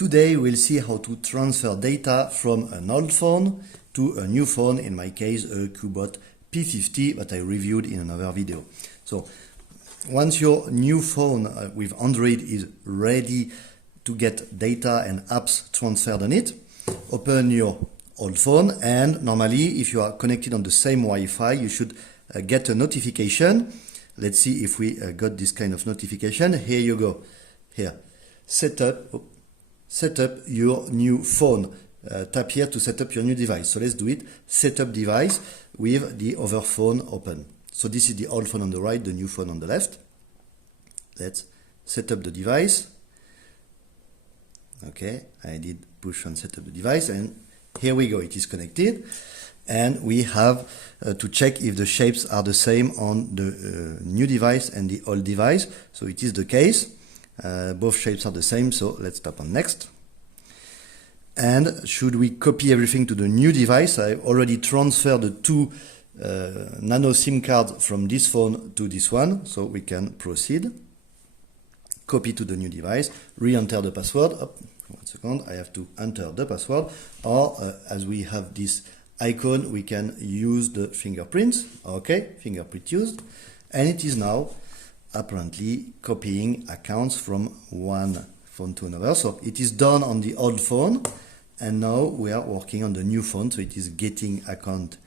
Today we'll see how to transfer data from an old phone to a new phone, in my case a CUBOT P50 that I reviewed in another video. So once your new phone with Android is ready to get data and apps transferred on it, open your old phone, and normally if you are connected on the same Wi-Fi you should get a notification. Let's see if we got this kind of notification. Here you go. Here, set up your new phone. Tap here to set up your new device. So let's do it. Set up device with the other phone open. So this is the old phone on the right, the new phone on the left. Let's set up the device. Okay, I did push and set up the device, and here we go. It is connected, and we have to check if the shapes are the same on the new device and the old device. So it is the case. Both shapes are the same, so let's tap on next. And should we copy everything to the new device? I already transferred the two nano SIM cards from this phone to this one, so we can proceed. Copy to the new device, re-enter the password. Oh, 1 second, I have to enter the password, or as we have this icon, we can use the fingerprints. Okay, fingerprint used, and it is now apparently copying accounts from one phone to another. So it is done on the old phone, and now we are working on the new phone, so it is getting account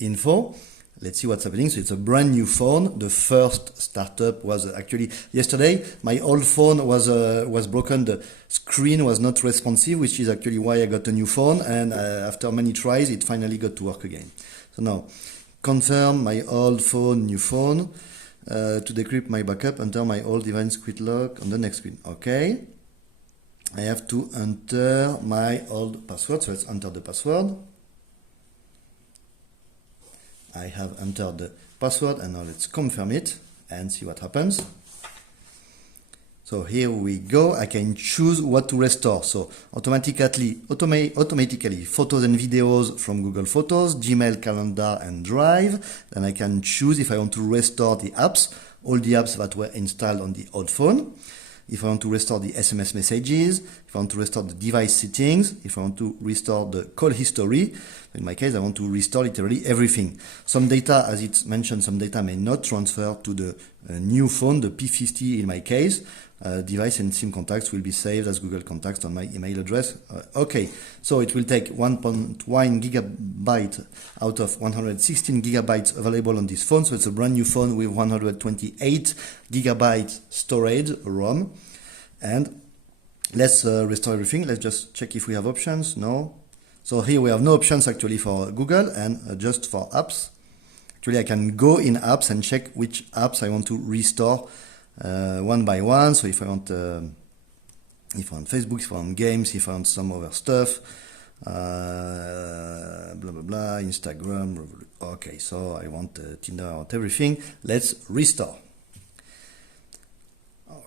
info. Let's see what's happening. So it's a brand new phone. The first startup was actually yesterday. My old phone was broken. The screen was not responsive, which is actually why I got a new phone, and after many tries it finally got to work again. So now confirm my old phone, new phone. To decrypt my backup, enter my old device quit lock on the next screen. Okay, I have to enter my old password, so let's enter the password. I have entered the password, and now let's confirm it and see what happens. So here we go. I can choose what to restore. So automatically photos and videos from Google Photos, Gmail, Calendar, and Drive. Then I can choose if I want to restore the apps, all the apps that were installed on the old phone. If I want to restore the SMS messages, if I want to restore the device settings, if I want to restore the call history. In my case, I want to restore literally everything. Some data, as it's mentioned, some data may not transfer to the new phone, the P50 in my case. Device and SIM contacts will be saved as Google contacts on my email address. Okay, so it will take 1.1 gigabyte out of 116 gigabytes available on this phone. So it's a brand new phone with 128 gigabyte storage ROM. And let's restore everything. Let's just check if we have options. No. So here we have no options actually for Google, and just for apps. Actually, I can go in apps and check which apps I want to restore one by one. So if I want Facebook, if I want games, if I want some other stuff, blah blah blah, Instagram, blah, blah. Okay, so I want Tinder, I want everything. Let's restore.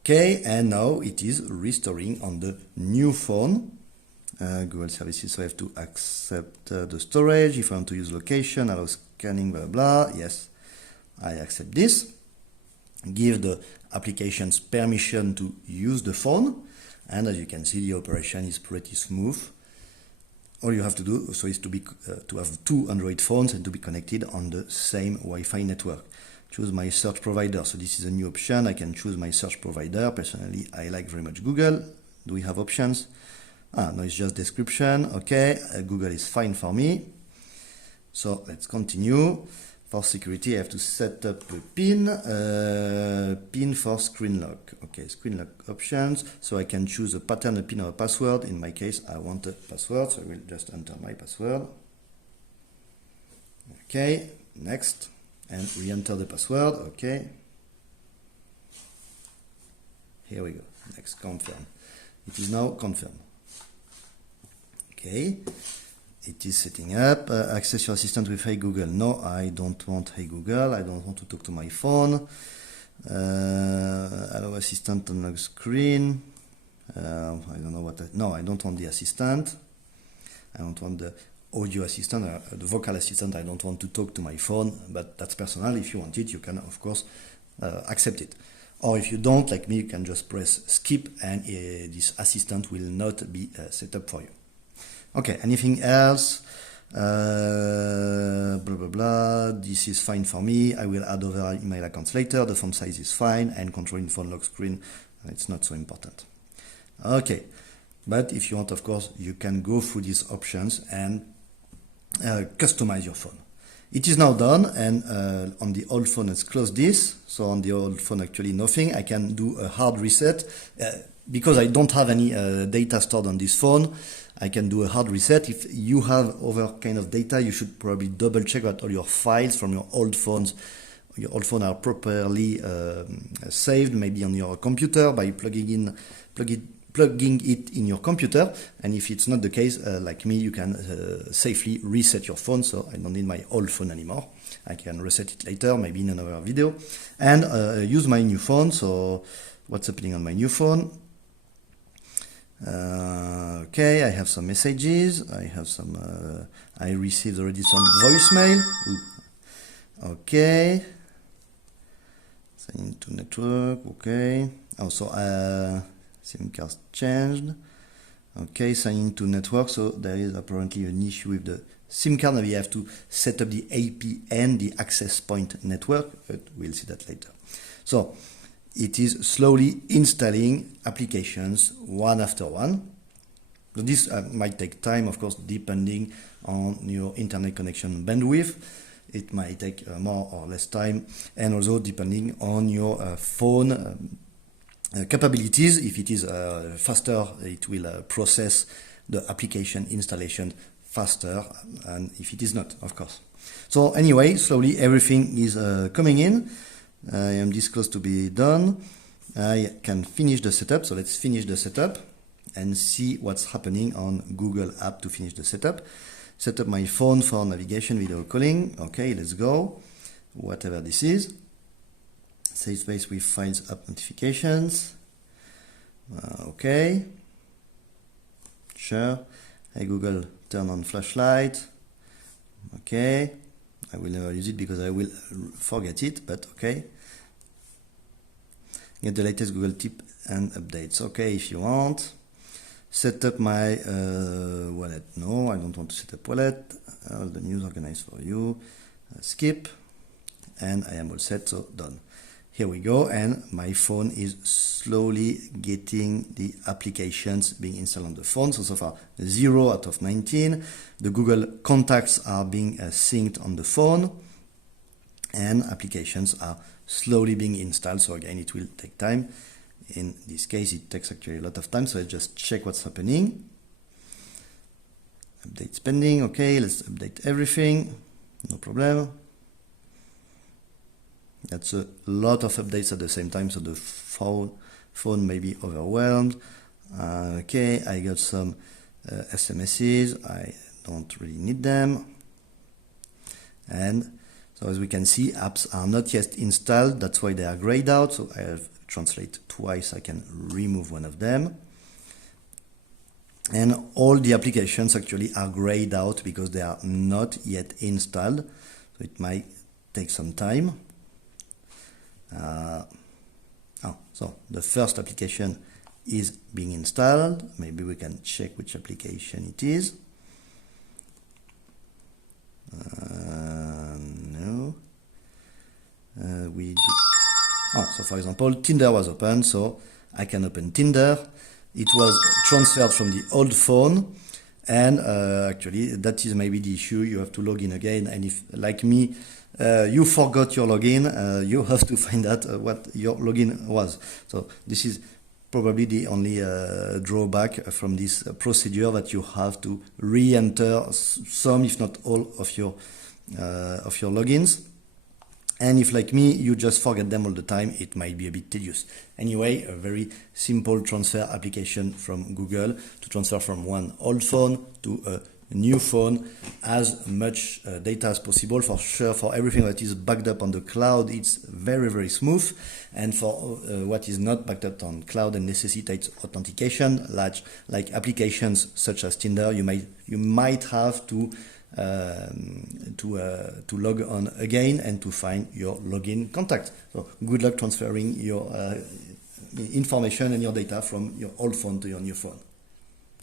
Okay, and now it is restoring on the new phone. Google services, so I have to accept the storage. If I want to use location, allow scanning, blah blah. Yes, I accept this. Give the applications permission to use the phone, and as you can see, the operation is pretty smooth. All you have to do is to have two Android phones and to be connected on the same Wi-Fi network. Choose my search provider. So this is a new option. I can choose my search provider. Personally, I like very much Google. Do we have options? No, it's just description. Okay, Google is fine for me. So let's continue. For security, I have to set up a PIN for screen lock. Okay, screen lock options. So I can choose a pattern, a PIN, or a password. In my case, I want a password, so I will just enter my password. Okay, next, and re-enter the password. Okay. Here we go. Next, confirm. It is now confirmed. Okay, it is setting up. Access your assistant with Hey Google. No, I don't want Hey Google. I don't want to talk to my phone. Allow assistant on the screen. I don't know what. No, I don't want the assistant. I don't want the audio assistant, the vocal assistant. I don't want to talk to my phone, but that's personal. If you want it, you can, of course, accept it. Or if you don't, like me, you can just press skip and this assistant will not be set up for you. Okay, anything else? Blah, blah, blah. This is fine for me. I will add other email accounts later. The font size is fine, and controlling phone lock screen, it's not so important. Okay, but if you want, of course, you can go through these options and customize your phone. It is now done, and on the old phone, let's close this. So on the old phone, actually nothing. I can do a hard reset. Because I don't have any data stored on this phone, I can do a hard reset. If you have other kind of data, you should probably double check that all your files from your old phone are properly saved, maybe on your computer by plugging it in your computer. And if it's not the case, like me, you can safely reset your phone. So I don't need my old phone anymore. I can reset it later, maybe in another video, and use my new phone. So what's happening on my new phone? Okay, I have some messages. I have some. I received already some voicemail. Ooh. Okay. Sign into network. Okay. Also, SIM card changed. Okay, sign into network. So there is apparently an issue with the SIM card. Now we have to set up the APN, the access point network, but we'll see that later. So it is slowly installing applications one after one. So this might take time, of course, depending on your internet connection bandwidth. It might take more or less time, and also depending on your phone capabilities. If it is faster, it will process the application installation faster, and if it is not, of course. So anyway, slowly everything is coming in. I am this close to be done. I can finish the setup. So let's finish the setup and see what's happening on Google app to finish the setup. Set up my phone for navigation, video calling. Okay, let's go. Whatever this is. Save space with files, app notifications. Okay. Sure. Hey Google, turn on flashlight. Okay. I will never use it because I will forget it, but okay. Get the latest Google tip and updates. Okay, if you want. Set up my wallet. No, I don't want to set up wallet. All the news organized for you. Skip. And I am all set, so done. Here we go, and my phone is slowly getting the applications being installed on the phone. So far, 0 out of 19. The Google contacts are being synced on the phone, and applications are slowly being installed. So again, it will take time. In this case, it takes actually a lot of time. So let's just check what's happening. Update pending. Okay, let's update everything. No problem. That's a lot of updates at the same time, so the phone may be overwhelmed. Okay, I got some SMSs. I don't really need them. And so as we can see, apps are not yet installed. That's why they are grayed out. So I have translate twice. I can remove one of them. And all the applications actually are grayed out because they are not yet installed. So it might take some time. So the first application is being installed. Maybe we can check which application it is. No. We do. So for example, Tinder was open, so I can open Tinder. It was transferred from the old phone, and actually that is maybe the issue. You have to log in again, and if, like me, you forgot your login, you have to find out what your login was. So this is probably the only drawback from this procedure, that you have to re-enter some, if not all, of your logins. And if, like me, you just forget them all the time, it might be a bit tedious. Anyway, a very simple transfer application from Google to transfer from one old phone to a new phone, as much data as possible. For sure, for everything that is backed up on the cloud, it's very, very smooth. And for what is not backed up on cloud and necessitates authentication, like applications such as Tinder, you might have to to log on again and to find your login contact. So good luck transferring your information and your data from your old phone to your new phone.